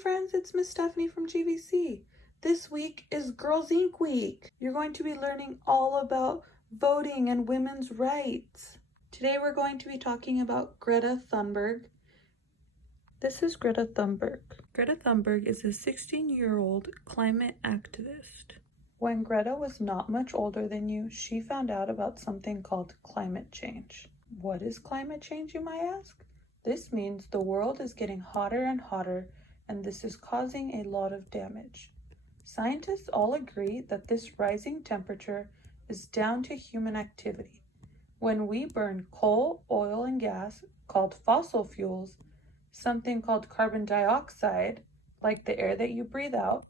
friends, it's Miss Stephanie from GVC. This week is Girls Inc. week. You're going to be learning all about voting and women's rights. Today we're going to be talking about Greta Thunberg. This is Greta Thunberg. Greta Thunberg is a 16-year-old climate activist. When Greta was not much older than you, she found out about something called climate change. What is climate change, you might ask? This means the world is getting hotter and hotter, and this is causing a lot of damage. Scientists all agree that this rising temperature is down to human activity. When we burn coal, oil, and gas, called fossil fuels, something called carbon dioxide, like the air that you breathe out,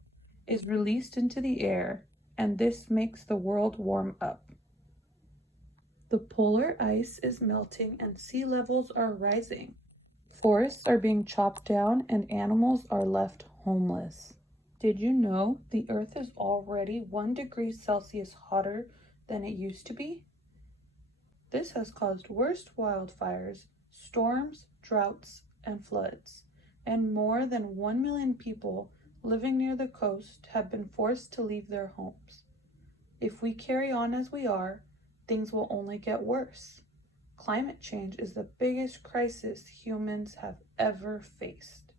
is released into the air, and this makes the world warm up. The polar ice is melting and sea levels are rising. Forests are being chopped down and animals are left homeless. Did you know the Earth is already 1 degree Celsius hotter than it used to be? This has caused worse wildfires, storms, droughts, and floods, and more than 1 million people living near the coast have been forced to leave their homes. If we carry on as we are, things will only get worse. Climate change is the biggest crisis humans have ever faced.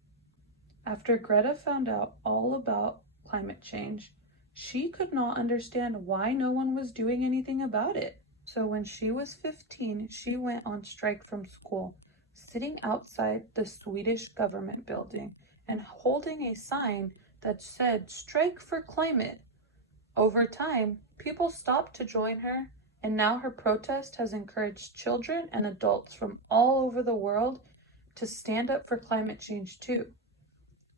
After Greta found out all about climate change, she could not understand why no one was doing anything about it. So when she was 15, she went on strike from school, sitting outside the Swedish government building and holding a sign that said, "Strike for climate." Over time, people stopped to join her, and now her protest has encouraged children and adults from all over the world to stand up for climate change too.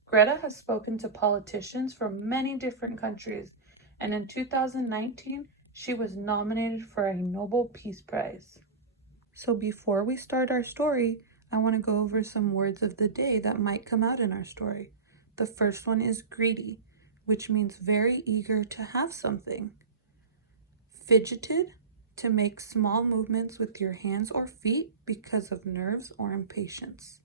Greta has spoken to politicians from many different countries, and in 2019, she was nominated for a Nobel Peace Prize. So before we start our story, I want to go over some words of the day that might come out in our story. The first one is greedy, which means very eager to have something. Fidgeted, to make small movements with your hands or feet because of nerves or impatience.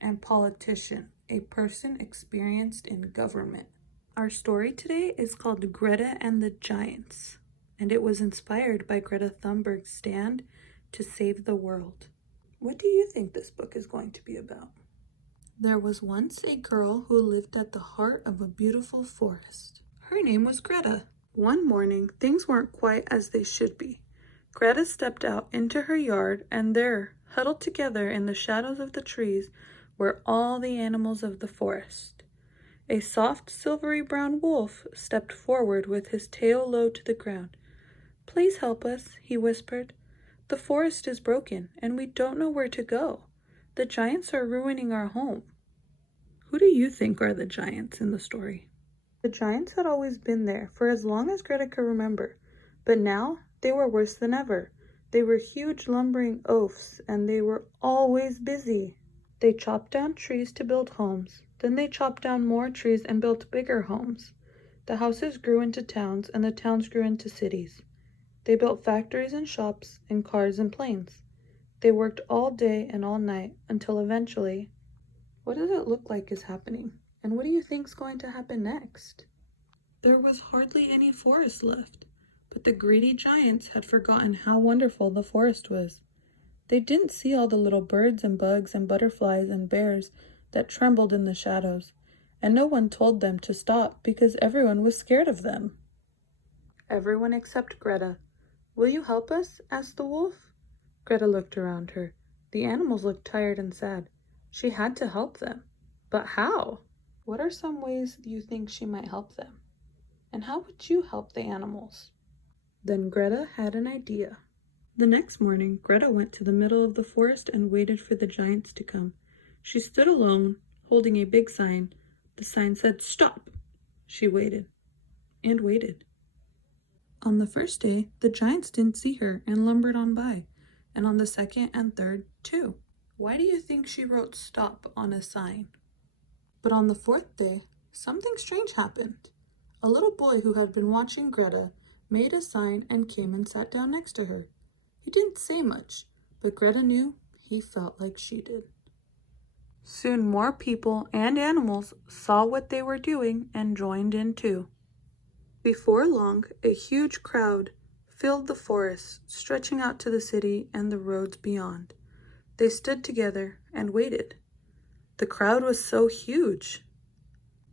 And politician, a person experienced in government. Our story today is called Greta and the Giants, and it was inspired by Greta Thunberg's stand to save the world. What do you think this book is going to be about? There was once a girl who lived at the heart of a beautiful forest. Her name was Greta. One morning, things weren't quite as they should be. Greta stepped out into her yard, and there, huddled together in the shadows of the trees, were all the animals of the forest. A soft silvery brown wolf stepped forward with his tail low to the ground. "Please help us," he whispered. "The forest is broken, and we don't know where to go. The giants are ruining our home." Who do you think are the giants in the story? The giants had always been there for as long as Greta could remember, but now they were worse than ever. They were huge lumbering oafs, and they were always busy. They chopped down trees to build homes. Then they chopped down more trees and built bigger homes. The houses grew into towns, and the towns grew into cities. They built factories and shops and cars and planes. They worked all day and all night until eventually, what does it look like is happening? And what do you think's going to happen next? There was hardly any forest left, but the greedy giants had forgotten how wonderful the forest was. They didn't see all the little birds and bugs and butterflies and bears that trembled in the shadows, and no one told them to stop because everyone was scared of them. Everyone except Greta. "Will you help us?" asked the wolf. Greta looked around her. The animals looked tired and sad. She had to help them. But how? What are some ways you think she might help them? And how would you help the animals? Then Greta had an idea. The next morning, Greta went to the middle of the forest and waited for the giants to come. She stood alone, holding a big sign. The sign said, "Stop!" She waited and waited. On the first day, the giants didn't see her and lumbered on by, and on the second and third, too. Why do you think she wrote "Stop" on a sign? But on the fourth day, something strange happened. A little boy who had been watching Greta made a sign and came and sat down next to her. He didn't say much, but Greta knew he felt like she did. Soon more people and animals saw what they were doing and joined in too. Before long, a huge crowd filled the forest, stretching out to the city and the roads beyond. They stood together and waited. The crowd was so huge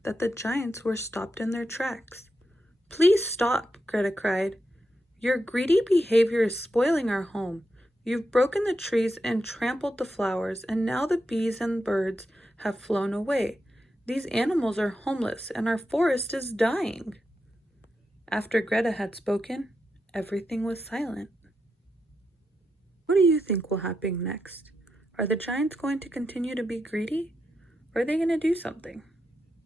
that the giants were stopped in their tracks. "Please stop," Greta cried. "Your greedy behavior is spoiling our home. You've broken the trees and trampled the flowers, and now the bees and birds have flown away. These animals are homeless, and our forest is dying." After Greta had spoken, everything was silent. What do you think will happen next? Are the giants going to continue to be greedy? Or are they going to do something?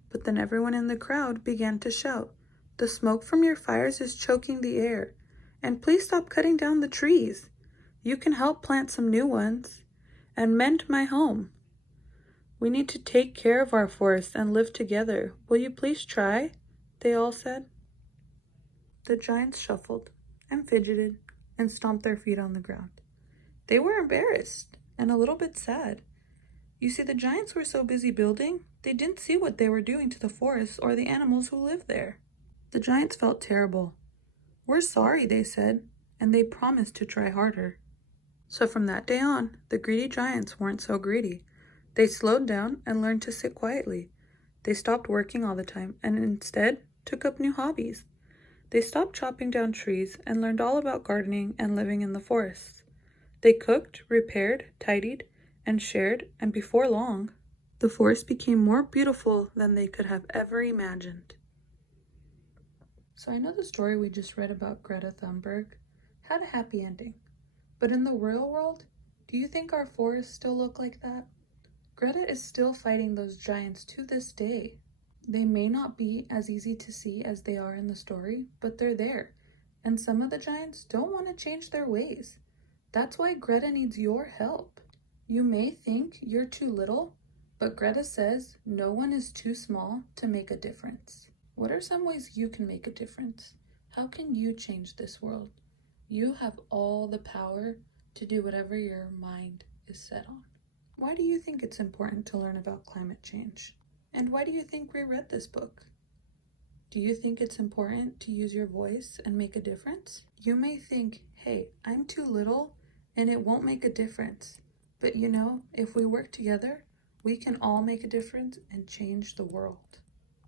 But then everyone in the crowd began to shout, "The smoke from your fires is choking the air. And please stop cutting down the trees. You can help plant some new ones and mend my home. We need to take care of our forest and live together. Will you please try?" they all said. The giants shuffled and fidgeted and stomped their feet on the ground. They were embarrassed and a little bit sad. You see, the giants were so busy building, they didn't see what they were doing to the forest or the animals who lived there. The giants felt terrible. "We're sorry," they said, and they promised to try harder. So from that day on, the greedy giants weren't so greedy. They slowed down and learned to sit quietly. They stopped working all the time and instead took up new hobbies. They stopped chopping down trees and learned all about gardening and living in the forests. They cooked, repaired, tidied, and shared, and before long, the forest became more beautiful than they could have ever imagined. So I know the story we just read about Greta Thunberg had a happy ending. But in the real world, do you think our forests still look like that? Greta is still fighting those giants to this day. They may not be as easy to see as they are in the story, but they're there. And some of the giants don't want to change their ways. That's why Greta needs your help. You may think you're too little, but Greta says no one is too small to make a difference. What are some ways you can make a difference? How can you change this world? You have all the power to do whatever your mind is set on. Why do you think it's important to learn about climate change? And why do you think we read this book? Do you think it's important to use your voice and make a difference? You may think, "Hey, I'm too little and it won't make a difference." But you know, if we work together, we can all make a difference and change the world.